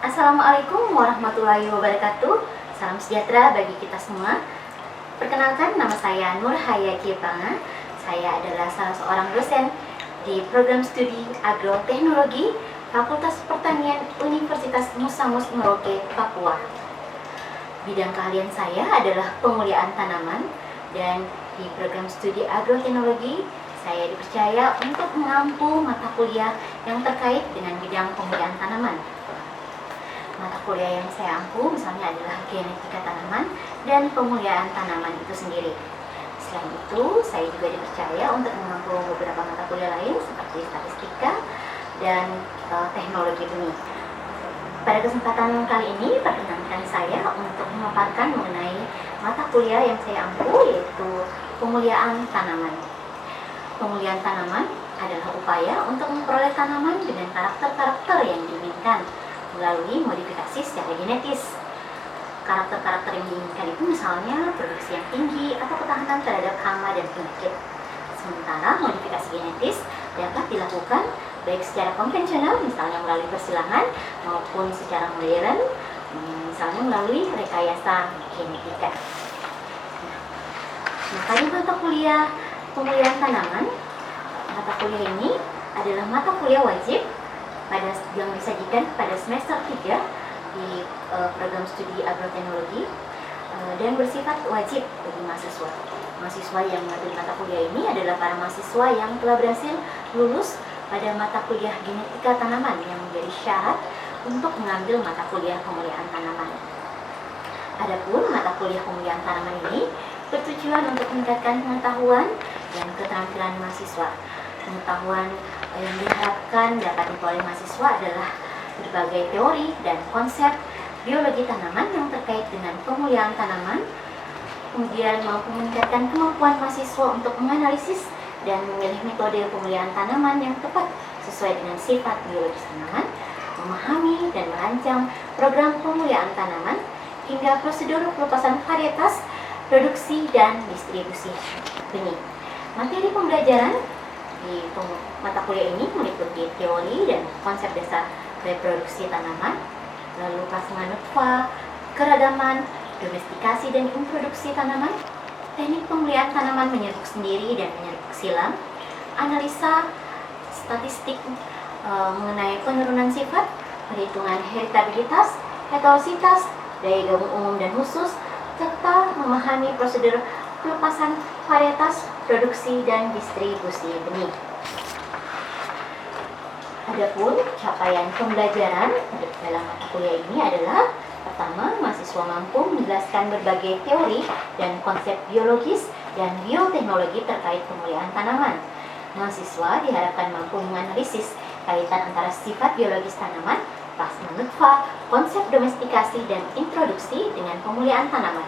Assalamualaikum warahmatullahi wabarakatuh. Salam sejahtera bagi kita semua. Perkenalkan, nama saya Nur Hayati Panga. Saya adalah salah seorang dosen di program studi agroteknologi Fakultas Pertanian Universitas Musa Mus Merauke, Papua. Bidang keahlian saya adalah pemuliaan tanaman, dan di program studi agroteknologi saya dipercaya untuk mengampu mata kuliah yang terkait dengan bidang pemuliaan tanaman. Mata kuliah yang saya ampu misalnya adalah genetika tanaman dan pemuliaan tanaman itu sendiri. Selain itu, saya juga dipercaya untuk mengampu beberapa mata kuliah lain seperti statistika dan teknologi benih. Pada kesempatan kali ini, perkenankan saya untuk memaparkan mengenai mata kuliah yang saya ampu, yaitu pemuliaan tanaman. Pemuliaan tanaman adalah upaya untuk memperoleh tanaman dengan karakter-karakter yang diinginkan melalui modifikasi secara genetis. Karakter-karakter yang diinginkan itu misalnya produksi yang tinggi atau ketahanan terhadap hama dan penyakit. Sementara modifikasi genetis dapat dilakukan baik secara konvensional, misalnya melalui persilangan, maupun secara modern, misalnya melalui rekayasa genetika. Nah, pada mata kuliah pemuliaan tanaman, mata kuliah ini adalah mata kuliah wajib yang disajikan pada semester 3 di program studi agroteknologi dan bersifat wajib bagi mahasiswa. Mahasiswa yang mengambil mata kuliah ini adalah para mahasiswa yang telah berhasil lulus pada mata kuliah genetika tanaman yang menjadi syarat untuk mengambil mata kuliah pemuliaan tanaman. Adapun mata kuliah pemulihaan tanaman ini bertujuan untuk meningkatkan pengetahuan dan keterampilan mahasiswa. Pengetahuan yang diharapkan dapat diperoleh mahasiswa adalah berbagai teori dan konsep biologi tanaman yang terkait dengan pemulihaan tanaman, kemudian mampu meningkatkan kemampuan mahasiswa untuk menganalisis dan memilih metode pemulihaan tanaman yang tepat sesuai dengan sifat biologis tanaman, memahami dan merancang program pemulihaan tanaman, hingga prosedur pelepasan varietas, produksi, dan distribusi benih. Materi pembelajaran di mata kuliah ini meliputi teori dan konsep dasar reproduksi tanaman, lalu plasma nutfah, keragaman, domestikasi dan introduksi tanaman, teknik pemulihaan tanaman menyerupuk sendiri dan menyerupuk silam, analisa statistik mengenai penurunan sifat, perhitungan heritabilitas, heterositas, daya gabung umum dan khusus, serta memahami prosedur pelepasan varietas, produksi, dan distribusi benih. Adapun capaian pembelajaran dalam mata kuliah ini adalah: pertama, mahasiswa mampu menjelaskan berbagai teori dan konsep biologis dan bioteknologi terkait pemulihaan tanaman. Mahasiswa diharapkan mampu menganalisis kaitan antara sifat biologis tanaman, plasma nutfah, konsep domestikasi dan introduksi dengan pemulihaan tanaman.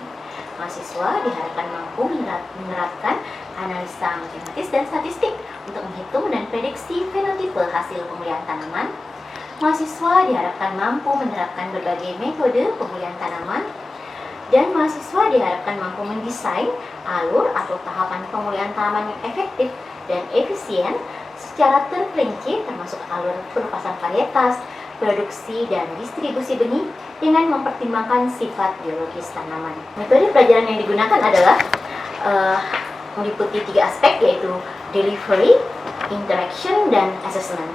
Mahasiswa diharapkan mampu menerapkan analisa matematis dan statistik untuk menghitung dan prediksi fenotipe hasil pemulihaan tanaman. Mahasiswa diharapkan mampu menerapkan berbagai metode pemulihaan tanaman, dan mahasiswa diharapkan mampu mendesain alur atau tahapan pemulihaan tanaman yang efektif dan efisien secara terperinci, termasuk alur pelepasan varietas, produksi, dan distribusi benih dengan mempertimbangkan sifat biologis tanaman. Metode pelajaran yang digunakan adalah meliputi 3 aspek, yaitu delivery, interaction, dan assessment.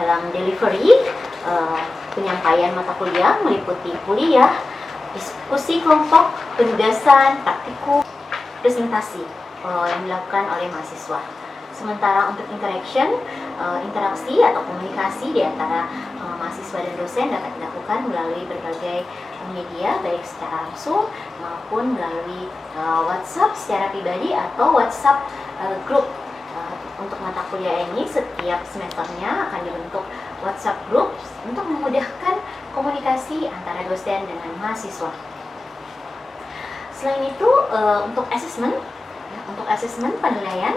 Dalam delivery, penyampaian mata kuliah meliputi kuliah, diskusi kelompok, penugasan, praktikum, presentasi yang dilakukan oleh mahasiswa. Sementara untuk interaction, interaksi atau komunikasi di antara mahasiswa dan dosen dapat dilakukan melalui berbagai media, baik secara langsung maupun melalui WhatsApp secara pribadi atau WhatsApp group. Untuk mata kuliah ini, setiap semesternya akan dibentuk WhatsApp group untuk memudahkan komunikasi antara dosen dengan mahasiswa. Selain itu, untuk asesmen penilaian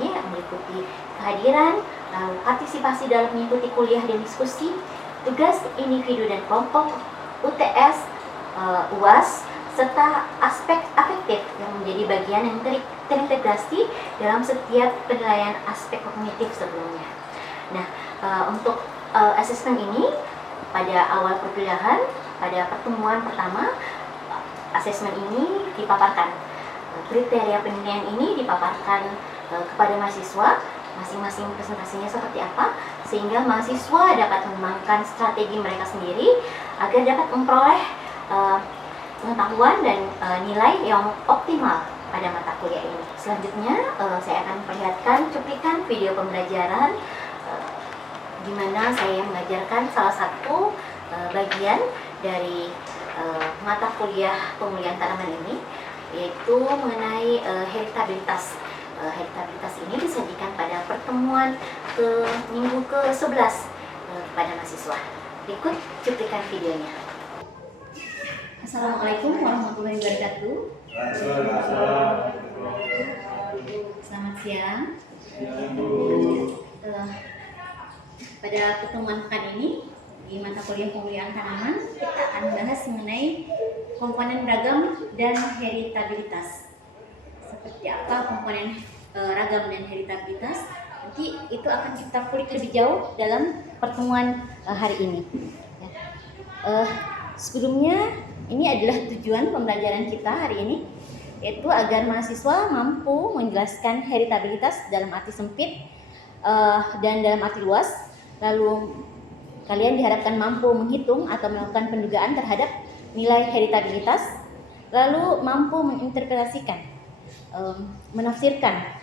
ini meliputi kehadiran, lalu partisipasi dalam mengikuti kuliah dan diskusi, tugas individu dan kelompok, UTS, UAS, serta aspek afektif yang menjadi bagian yang terintegrasi dalam setiap penilaian aspek kognitif sebelumnya. Nah, untuk asesmen ini pada awal perkuliahan, pada pertemuan pertama, asesmen ini dipaparkan. Kriteria penilaian ini dipaparkan kepada mahasiswa, masing-masing presentasinya seperti apa, sehingga mahasiswa dapat mengembangkan strategi mereka sendiri agar dapat memperoleh pengetahuan dan nilai yang optimal pada mata kuliah ini. Selanjutnya, saya akan perlihatkan cuplikan video pembelajaran di mana saya mengajarkan salah satu bagian dari mata kuliah pemulihan tanaman ini, yaitu mengenai heritabilitas. Heritabilitas ini disajikan pada pertemuan minggu ke-11 pada mahasiswa. Berikut cuplikan videonya. Assalamualaikum warahmatullahi wabarakatuh. Selamat siang. Pada pertemuan pekan ini di mata kuliah pemulihan tanaman, kita akan membahas mengenai komponen ragam dan heritabilitas. Seperti apa komponen ragam dan heritabilitas, nanti itu akan kita kulik lebih jauh dalam pertemuan hari ini. Sebelumnya, ini adalah tujuan pembelajaran kita hari ini, yaitu agar mahasiswa mampu menjelaskan heritabilitas dalam arti sempit dan dalam arti luas. Lalu kalian diharapkan mampu menghitung atau melakukan pendugaan terhadap nilai heritabilitas, lalu mampu menginterpretasikan, menafsirkan,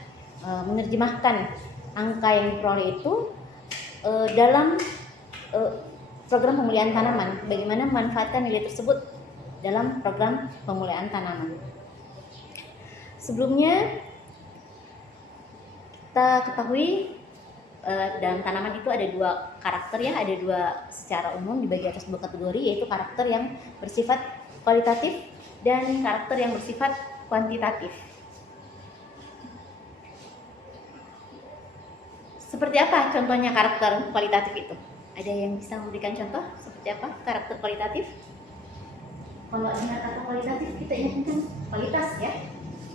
menerjemahkan angka yang diperoleh itu dalam program pemulihan tanaman. Bagaimana memanfaatkan nilai tersebut dalam program pemulihan tanaman. Sebelumnya kita ketahui dalam tanaman itu ada dua karakter ya, ada dua secara umum dibagi atas dua kategori, yaitu karakter yang bersifat kualitatif dan karakter yang bersifat kuantitatif. Seperti apa contohnya karakter kualitatif itu? Ada yang bisa memberikan contoh seperti apa karakter kualitatif? Kalau dengar kata kualitatif kita ingatkan kualitas ya,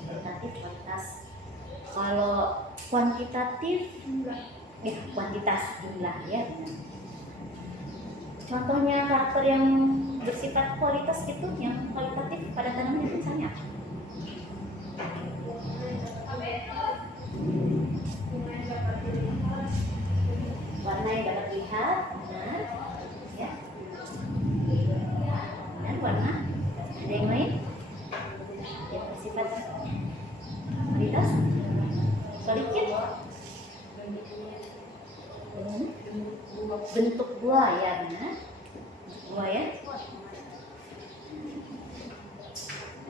kualitatif, kualitas. Kalau kuantitatif kuantitas jumlah ya. Contohnya karakter yang bersifat kualitas itu, yang kualitatif pada tanaman misalnya. Warna yang dapat dilihat, benar, ya. Dan warna, ada yang lain yang bersifat kualitas, sedikit. Bentuk buah ya, benar. Buah ya.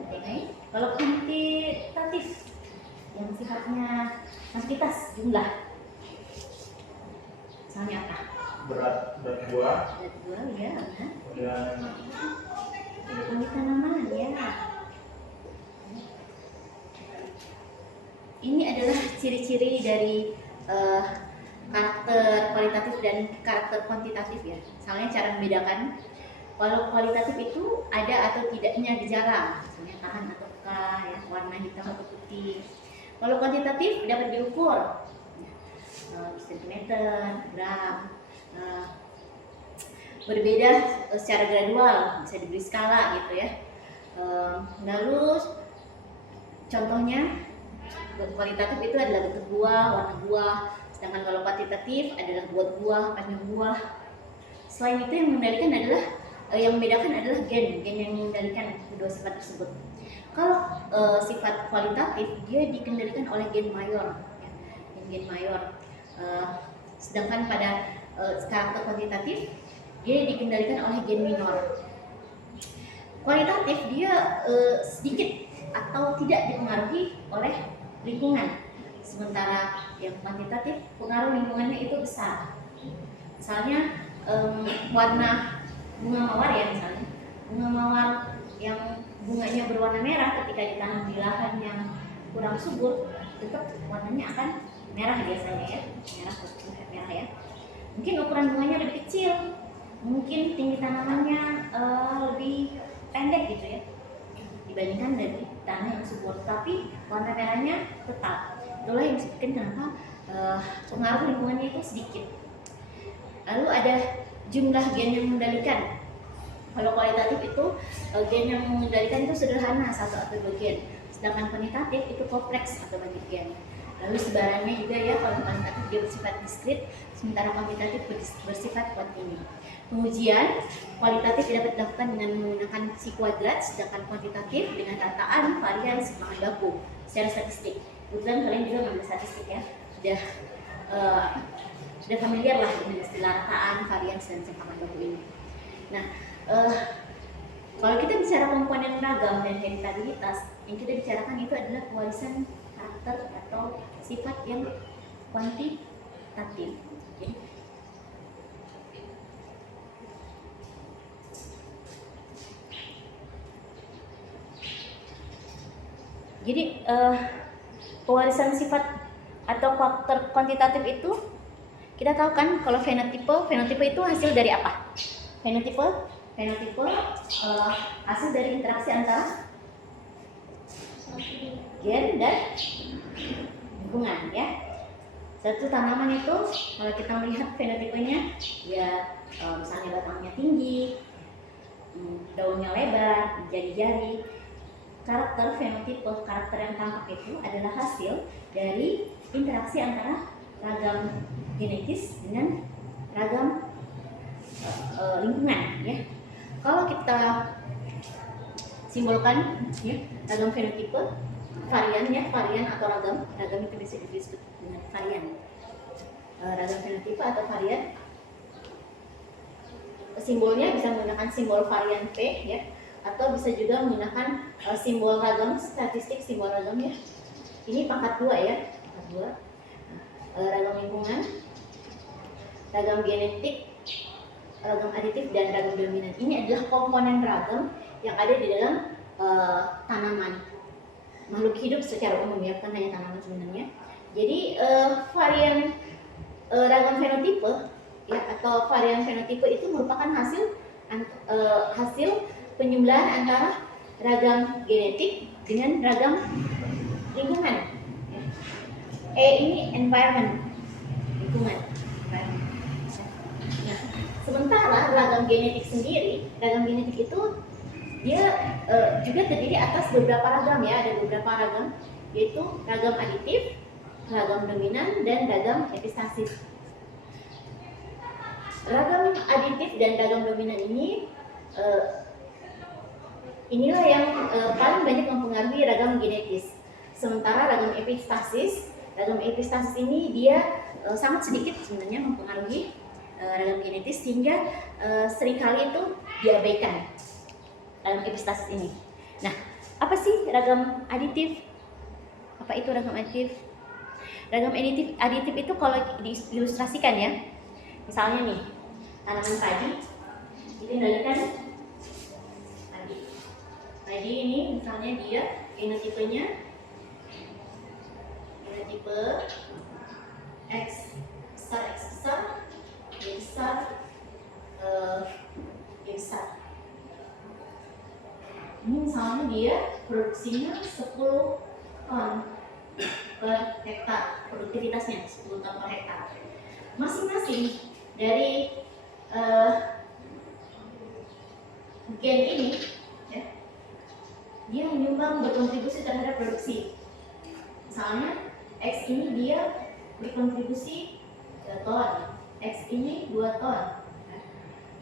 Oke. Kalau kuantitatif yang sifatnya kuantitas jumlah, misalnya apa? Berat buah. Berat buah ya, benar. Dan Kulit tanaman ya. Ini adalah ciri-ciri dari karakter kualitatif dan karakter kuantitatif ya. Misalnya cara membedakan, kalau kualitatif itu ada atau tidaknya gejala, misalnya tahan atau enggak, ya, warna hitam atau putih. Kalau kuantitatif dapat diukur, sentimeter, gram, berbeda secara gradual, bisa diberi skala gitu ya. Lalu contohnya kualitatif itu adalah bentuk buah, warna buah. Sedangkan kalau kuantitatif adalah buah, panjang buah. Selain itu yang mengendalikan adalah membedakan adalah gen yang mengendalikan kedua sifat tersebut. Kalau sifat kualitatif dia dikendalikan oleh gen mayor, ya, gen mayor. Sedangkan pada karakter kuantitatif dia dikendalikan oleh gen minor. Kualitatif dia sedikit atau tidak dipengaruhi oleh lingkungan. Sementara yang kuantitatif pengaruh lingkungannya itu besar. Misalnya warna bunga mawar ya, misalnya bunga mawar yang bunganya berwarna merah ketika ditanam di lahan yang kurang subur, tetap warnanya akan merah biasanya ya, merah ya. Mungkin ukuran bunganya lebih kecil, mungkin tinggi tanamannya lebih pendek gitu ya. dibandingkan dari tanah yang subur, tapi warna merahnya tetap. Itulah yang disebutkan kenapa pengaruh lingkungannya itu sedikit. Lalu ada jumlah gen yang mengendalikan. Kalau kualitatif itu gen yang mengendalikan itu sederhana, satu atau dua gen. Sedangkan kuantitatif itu kompleks atau banyak gen. Lalu sebarannya juga ya, kalau kuantitatif dia bersifat diskrit, sementara kuantitatif bersifat kontinu. Pengujian kualitatif dapat dilakukan dengan menggunakan si kuadrat, sedangkan kuantitatif dengan rataan varian bahan baku secara statistik. Kebetulan kalian juga mengambil statistik ya, sudah familiar lah dengan istilah rataan, varian, dan bahan baku ini. Nah, kalau kita bicara komponen ragam dan heritabilitas, yang kita bicarakan itu adalah pewarisan karakter atau sifat yang kuantitatif. Jadi pewarisan sifat atau faktor kuantitatif itu kita tahu kan, kalau fenotipe itu hasil dari apa? Fenotipe hasil dari interaksi antara gen dan lingkungan ya. Satu tanaman itu kalau kita melihat fenotipenya ya, misalnya batangnya tinggi, daunnya lebar, jari-jari. Karakter fenotipe, karakter yang tampak itu adalah hasil dari interaksi antara ragam genetis dengan ragam lingkungan ya. Kalau kita simbolkan ya, ragam fenotipe, varian atau ragam itu bisa disebut dengan varian. Ragam fenotipe atau varian, simbolnya bisa menggunakan simbol varian P ya, atau bisa juga menggunakan simbol ragam statistik, simbol ragam ya. Ini pangkat 2 ya, pangkat 2. Ragam lingkungan, ragam genetik, ragam aditif, dan ragam dominan. Ini adalah komponen ragam yang ada di dalam tanaman, makhluk hidup secara umum ya, bukan hanya tanaman sebenarnya. Jadi varian ragam fenotipe ya, atau varian fenotipe itu merupakan hasil penjumlahan antara ragam genetik dengan ragam lingkungan. Ini environment, lingkungan. Nah, sementara ragam genetik sendiri, ragam genetik itu dia juga terdiri atas beberapa ragam ya, ada beberapa ragam, yaitu ragam aditif, ragam dominan, dan ragam epistasis. Ragam aditif dan ragam dominan ini inilah yang paling banyak mempengaruhi ragam genetis. Sementara ragam epistasis ini dia sangat sedikit sebenarnya mempengaruhi ragam genetis, sehingga seringkali itu diabaikan ragam epistasis ini. Nah, apa sih ragam aditif? Apa itu ragam aditif? Ragam aditif itu kalau diilustrasikan ya, misalnya nih, tanaman padi dikendalikan padi ini, misalnya dia genotipenya genotipe X besar, Y besar, Y besar. Ini misalnya dia produksinya 10 ton per hektar, produktivitasnya 10 ton per hektar. Masing-masing dari gen ini ya, dia menyumbang, berkontribusi terhadap produksi. Misalnya X ini dia berkontribusi 3 ton, X ini 2 ton,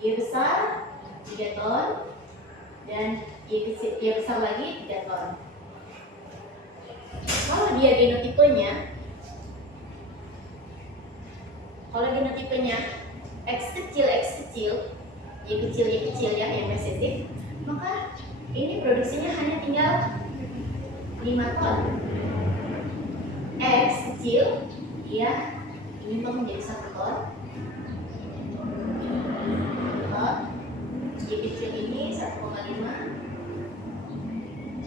Y besar 3 ton, dan Y besar lagi 3 ton. Kalau dia genotipenya X kecil, Y kecil ya, yang resesif, maka ini produksinya hanya tinggal 5 ton. X kecil dia menyumbang menjadi 1 ton. Y kecil ini 1,5,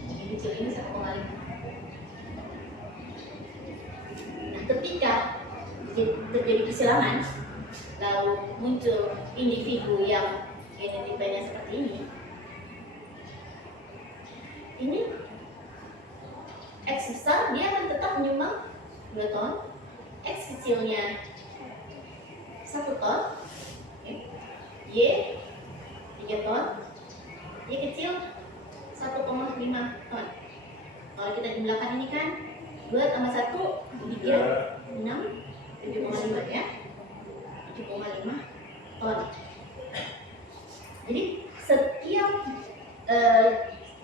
Y kecil ini 1,5. Nah, ketika terjadi kesilangan, lalu muncul individu yang genotipenya seperti ini, ini X besar dia akan tetap menyumbang 2 ton, X kecilnya 1 ton, Y 3 ton, Y kecil 1,5 ton. Kalau kita jumlahkan ini kan 2 tambah 1 3 6 7,5 ya, 7,5 ton. Jadi setiap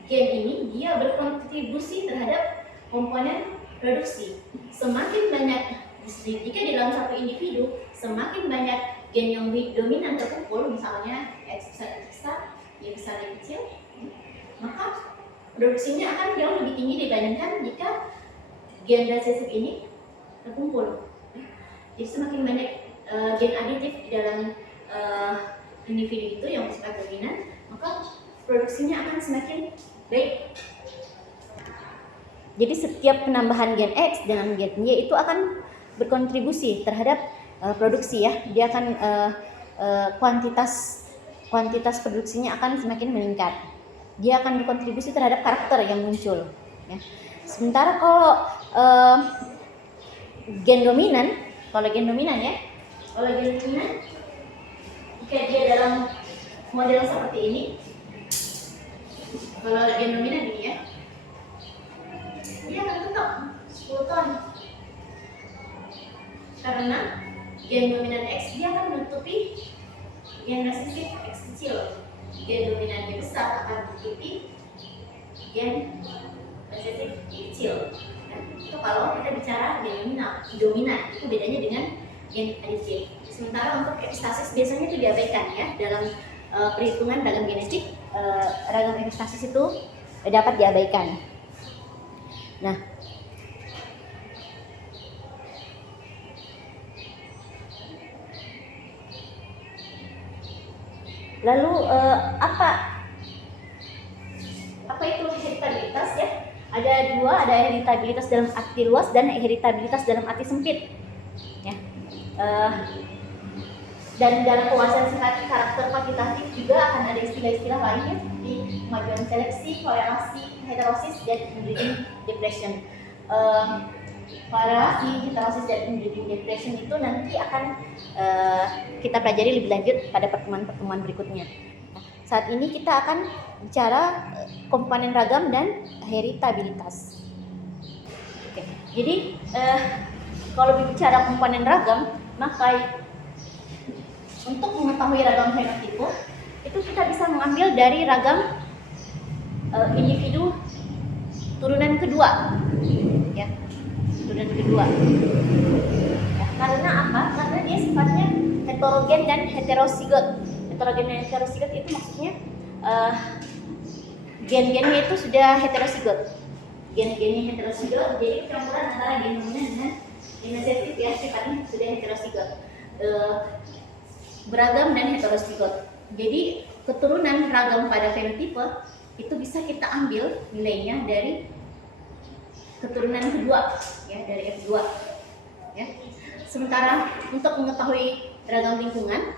gen ini dia berkontribusi terhadap komponen produksi. Semakin banyak, jika di dalam satu individu semakin banyak gen yang dominan terkumpul, misalnya X besar, Y besar, Y kecil, maka produksinya akan jauh lebih tinggi dibandingkan jika gen resesif ini terkumpul. Jadi semakin banyak gen aditif di dalam individu itu yang bersifat dominan, maka produksinya akan semakin baik. Jadi setiap penambahan gen X dengan gen Y itu akan berkontribusi terhadap produksi ya. Dia akan kuantitas produksinya akan semakin meningkat. Dia akan berkontribusi terhadap karakter yang muncul. Ya. Sementara kalau gen dominan ya, jika dia dalam model seperti ini, kalau gen dominan ini ya, dia akan tetap 10 ton. Karena gen dominan X dia akan menutupi gen resesif X kecil. Gen dominan Y besar akan menutupi gen resesif Y kecil. Nah, itu kalau kita bicara gen dominan, itu bedanya dengan gen aditif. Sementara untuk epistasis biasanya itu diabaikan ya dalam perhitungan ragam genetik. Ragam epistasis itu dapat diabaikan. Nah, lalu apa itu heritabilitas ya? Ada dua, ada heritabilitas dalam arti luas dan heritabilitas dalam arti sempit. Ya. Dan dalam penguasaan sifat karakter kuantitatif juga akan ada istilah-istilah lainnya seperti kemajuan seleksi, korelasi, heterosis, dan inbreeding depression. Korelasi, heterosis, dan inbreeding depression itu nanti akan kita pelajari lebih lanjut pada pertemuan-pertemuan berikutnya. Nah, saat ini kita akan bicara komponen ragam dan heritabilitas. Oke, jadi kalau berbicara komponen ragam, maka untuk mengetahui ragam fenotipe itu kita bisa mengambil dari ragam individu turunan kedua, ya, turunan kedua. Ya, karena apa? Karena dia sifatnya heterogen dan heterosigot. Heterogen dan heterosigot itu maksudnya gen-gennya itu sudah heterosigot. Gen-gennya heterosigot, jadi campuran antara gen dominan dengan gen resesif ya, sifatnya sudah heterosigot. Beragam dan heterosigot. Jadi keturunan ragam pada fenotipe itu bisa kita ambil nilainya dari keturunan kedua ya, dari F2 ya. Sementara untuk mengetahui ragam lingkungan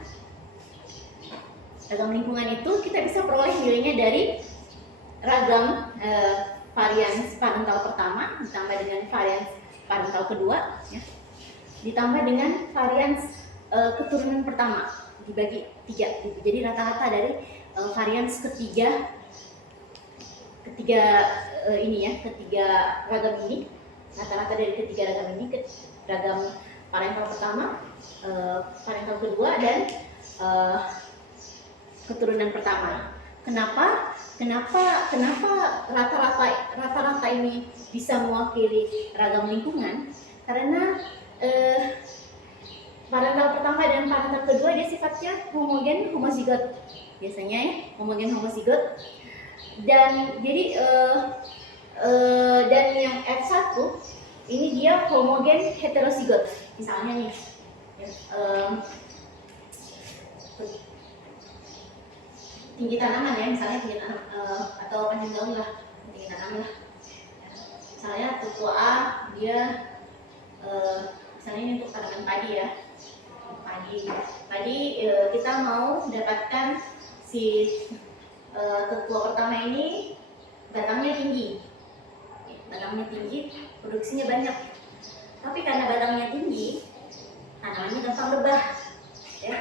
itu kita bisa peroleh nilainya dari ragam varians parental pertama ditambah dengan varians parental kedua ya, ditambah dengan varians keturunan pertama dibagi 3 gitu. Jadi rata-rata dari varians ketiga ragam ini, rata-rata dari ketiga ragam ini, ragam parental pertama, parental kedua, dan keturunan pertama. Kenapa rata-rata ini bisa mewakili ragam lingkungan? Karena parental pertama dan parental kedua dia sifatnya homogen homozigot biasanya ya, homogen homozigot. Dan jadi dan yang F1 ini dia homogen heterozigot. Misalnya nih tinggi tanaman ya, misalnya tinggi tanam atau panjang daun lah, tinggi tanaman lah. Misalnya tuku A dia misalnya ini untuk tanaman padi ya. Padi kita mau mendapatkan si tetua pertama ini batangnya tinggi. Batangnya tinggi, produksinya banyak. Tapi karena batangnya tinggi, tanamannya gampang lebah. Ya.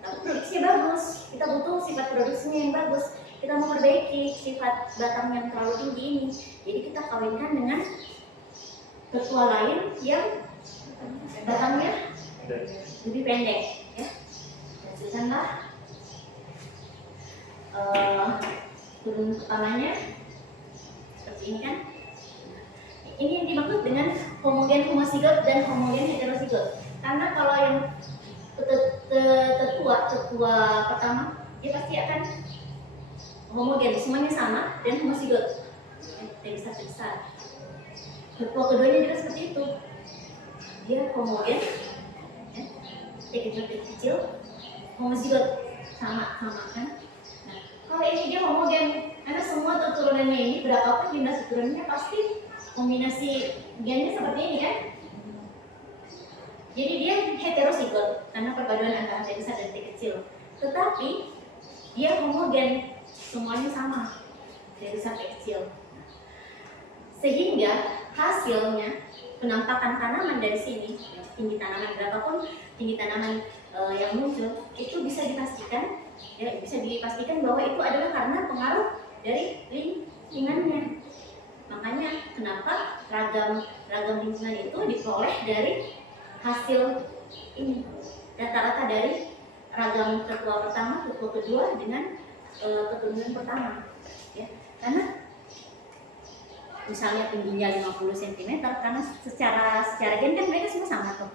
Tapi produksinya bagus. Kita butuh sifat produksinya yang bagus. Kita mau memperbaiki sifat batang yang terlalu tinggi ini. Jadi kita kawinkan dengan ketua lain yang batangnya lebih pendek. Ya. Hasilkanlah turun pertamanya seperti ini kan. Ini yang dimaksud dengan homogen homozigot dan homogen heterozigot. Karena kalau yang tetua pertama, dia pasti akan homogen, semuanya sama dan homozigot. Besar. Tetua keduanya juga seperti itu. Dia homogen, kecil, homozigot sama kan. Nah, kalau ini dia homogen, karena semua keturunannya ini berapapun jumlah keturunannya pasti kombinasi gennya seperti ini kan. Jadi dia heterozigot karena perpaduan antara T besar dan T kecil. Tetapi dia homogen, semuanya sama, T besar T kecil. Sehingga hasilnya penampakan tanaman dari sini, tinggi tanaman berapapun tinggi tanaman yang muncul, itu bisa dipastikan, ya bisa dipastikan bahwa itu adalah karena pengaruh dari lingkungannya. Makanya kenapa ragam lingkungan itu diperoleh dari hasil ini, rata-rata dari ragam tetua pertama, tetua kedua dengan keturunan pertama, ya. Karena misalnya tingginya 50 cm, karena secara gen kan mereka semua sama tuh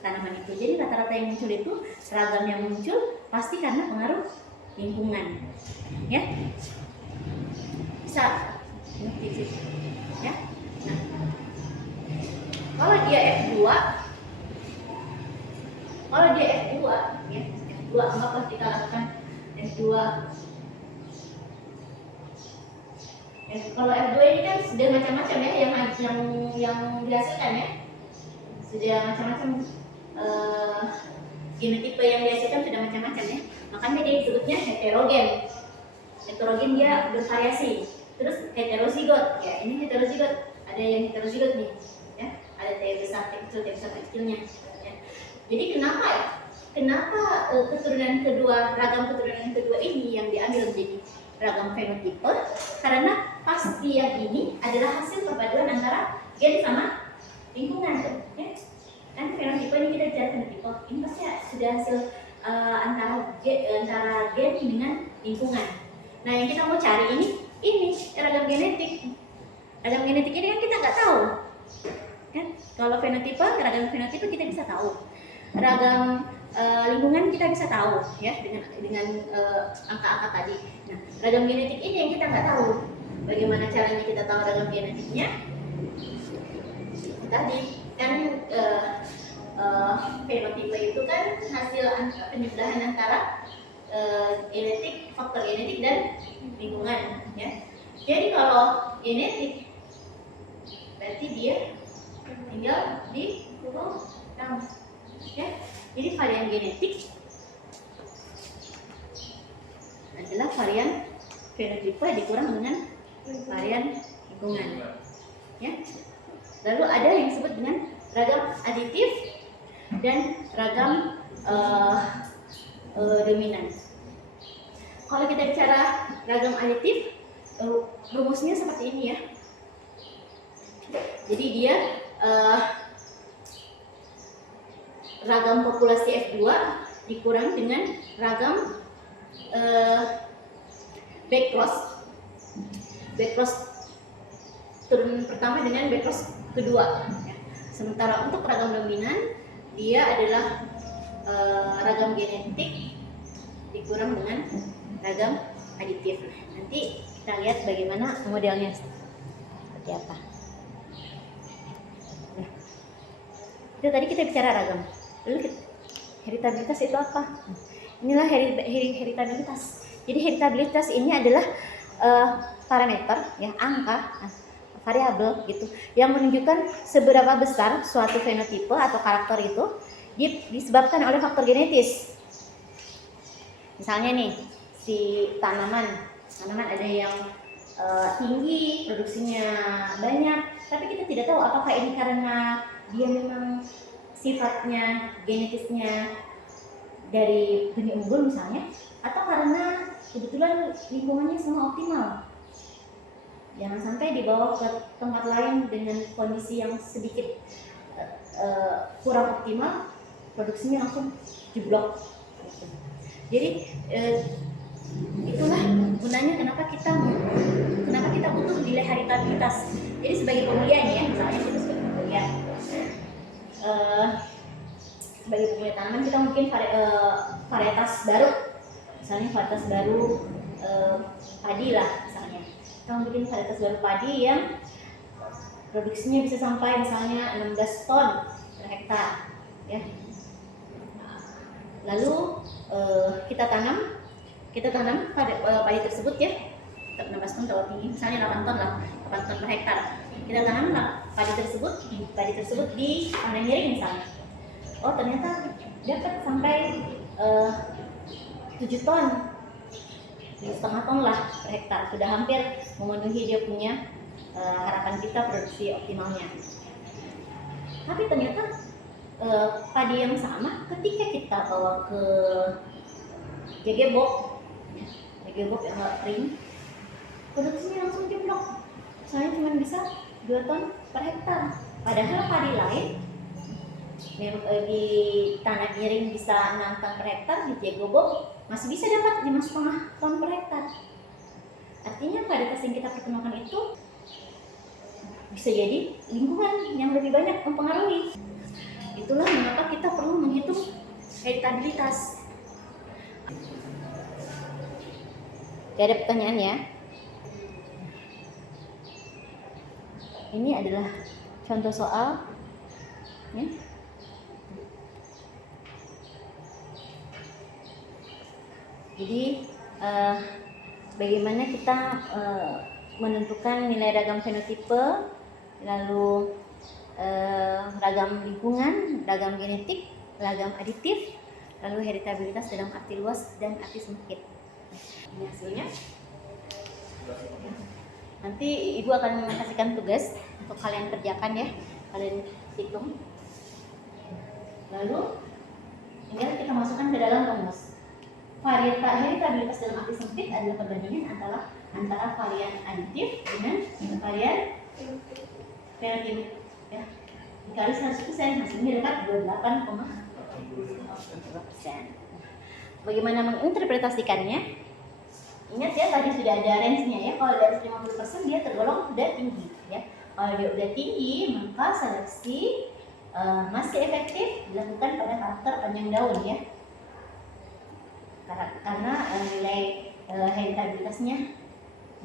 tanaman itu. Jadi rata-rata yang muncul itu, seragam yang muncul pasti karena pengaruh lingkungan, ya. Bisa ya. Nah, kalau dia F2, ya, F2 anggaplah kita lakukan F2. Kalau F2 ini kan sudah macam-macam ya yang dihasilkan ya. Sudah macam-macam genotipe yang dihasilkan sudah macam-macam ya. Makanya dia disebutnya heterogen. Heterogen dia bervariasi. Terus heterozigot, ya ini heterozigot, ada yang heterozigot nih, ya ada T besar, T kecil, T besar, T kecilnya. Ya. Jadi kenapa keturunan kedua, ragam keturunan kedua ini yang diambil menjadi ragam fenotipe? Karena pasti yang ini adalah hasil perpaduan antara gen sama lingkungan, ya. Kan fenotipe ini kita bicara fenotipe, ini pasti sudah hasil antara gen dengan lingkungan. Nah yang kita mau cari ini ragam genetik. Ragam genetik ini kan kita nggak tahu, kan? Kalau fenotipe, ragam fenotipe kita bisa tahu. Ragam lingkungan kita bisa tahu, ya dengan angka-angka tadi. Nah, ragam genetik ini yang kita nggak tahu. Bagaimana caranya kita tahu ragam genetiknya? Tadi kan fenotipe itu kan hasil penyebelahan antara genetik, faktor genetik dan lingkungan, ya. Jadi kalau genetik berarti dia tinggal di program, ya. Jadi varian genetik adalah varian fenotipe dikurang dengan varian lingkungan, ya. Lalu ada yang disebut dengan ragam aditif dan ragam dominan. Kalau kita bicara ragam aditif, rumusnya seperti ini ya. Jadi dia ragam populasi F2 dikurang dengan ragam backcross turun pertama dengan backcross kedua. Sementara untuk ragam dominan dia adalah ragam genetik dikurang dengan ragam aditif. Nanti kita lihat bagaimana modelnya seperti apa. Nah, itu tadi kita bicara ragam. Lalu heritabilitas itu apa? Inilah heritabilitas. Jadi heritabilitas ini adalah parameter, ya, angka, variabel gitu, yang menunjukkan seberapa besar suatu fenotipe atau karakter itu disebabkan oleh faktor genetis. Misalnya nih, si tanaman ada yang tinggi, produksinya banyak, tapi kita tidak tahu apakah ini karena dia memang sifatnya, genetisnya dari benih unggul misalnya, atau karena kebetulan lingkungannya semua optimal. Jangan sampai dibawa ke tempat lain dengan kondisi yang sedikit kurang optimal, produksinya langsung jeblok. Jadi itulah gunanya kenapa kita butuh nilai heritabilitas. Jadi sebagai pemulia nih ya, misalnya kita sebagai pemulia, sebagai pemulia tanaman kita mungkin varietas baru, misalnya varietas baru padi lah misalnya. Kita bikin varietas baru padi yang produksinya bisa sampai misalnya 16 ton per hektar, ya. Lalu kita tanam padi tersebut ya, 16 ton terlalu tinggi, misalnya 8 ton lah, 8 ton per hektar. Kita tanam padi tersebut di tanah miring misalnya. Oh ternyata dapat sampai 7 ton, 7,5 ton lah per hektar, sudah hampir memenuhi dia punya harapan kita produksi optimalnya. Tapi ternyata padi yang sama ketika kita bawa ke Jegebob yang kering, produksinya langsung jeblok. Soalnya cuma bisa 2 ton per hektar. Padahal padi lain di tanah miring bisa 6 ton per hektar, di Jegebob masih bisa dapat 5,5 ton per hektar. Artinya varietas yang kita pertemukan itu bisa jadi lingkungan yang lebih banyak mempengaruhi. Itulah mengapa kita perlu menghitung heritabilitas. Ada pertanyaan ya. Ini adalah contoh soal ya. Jadi bagaimana kita menentukan nilai ragam fenotipe, lalu ragam lingkungan, ragam genetik, ragam aditif, lalu heritabilitas dalam arti luas dan arti sempit. Ini hasilnya. Nanti ibu akan mengasihkan tugas untuk kalian kerjakan ya, kalian hitung. Lalu tinggal kita masukkan ke dalam rumus. Heritabilitas dalam arti sempit adalah perbandingan antara varian aditif dengan varian fenotip. Ya. Dikali 100%, hasilnya dapat 28,2%. Bagaimana menginterpretasikannya? Ingat ya, tadi sudah ada range-nya ya. Kalau di atas 50% dia tergolong sudah tinggi ya. Kalau dia udah tinggi, maka seleksi masih efektif dilakukan pada karakter panjang daun ya. Karena nilai heritabilitasnya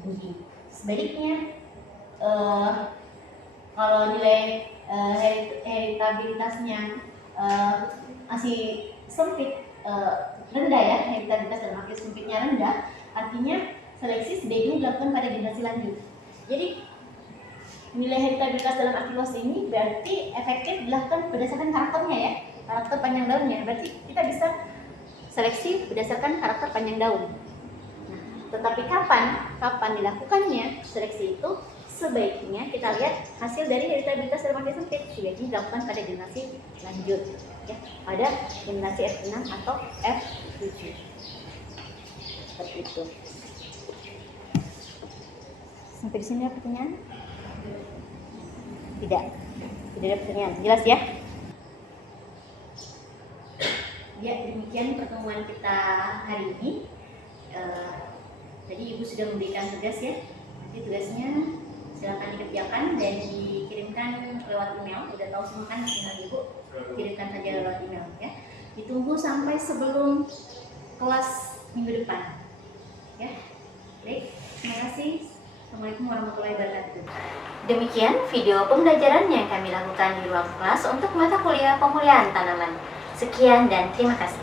tinggi. Sebaliknya kalau nilai heritabilitasnya masih sempit, rendah ya, heritabilitas dalam arti sempitnya rendah, artinya seleksi sebaiknya dilakukan pada generasi lanjut. Jadi nilai heritabilitas dalam arti luas ini berarti efektif dilakukan berdasarkan karakternya ya, karakter panjang daunnya. Berarti kita bisa seleksi berdasarkan karakter panjang daun. Nah, tetapi kapan dilakukannya seleksi itu? Sebaiknya kita lihat hasil dari heritabilitas dalam arti sempit, sebaiknya dilakukan pada generasi lanjut ya, pada generasi F6 atau F7 seperti itu. Sampai di sini ada pertanyaan? Tidak ada pertanyaan, jelas ya? Ya, demikian pertemuan kita hari ini. Tadi ibu sudah memberikan tugas ya. Jadi tugasnya silakan dikerjakan dan dikirimkan lewat email. Udah tahu semua kan email ibu? Kirimkan saja lewat email ya. Ditunggu sampai sebelum kelas minggu depan. Ya, baik. Terima kasih. Assalamualaikum warahmatullahi wabarakatuh. Demikian video pembelajaran yang kami lakukan di ruang kelas untuk mata kuliah pemulihan tanaman. Sekian dan terima kasih.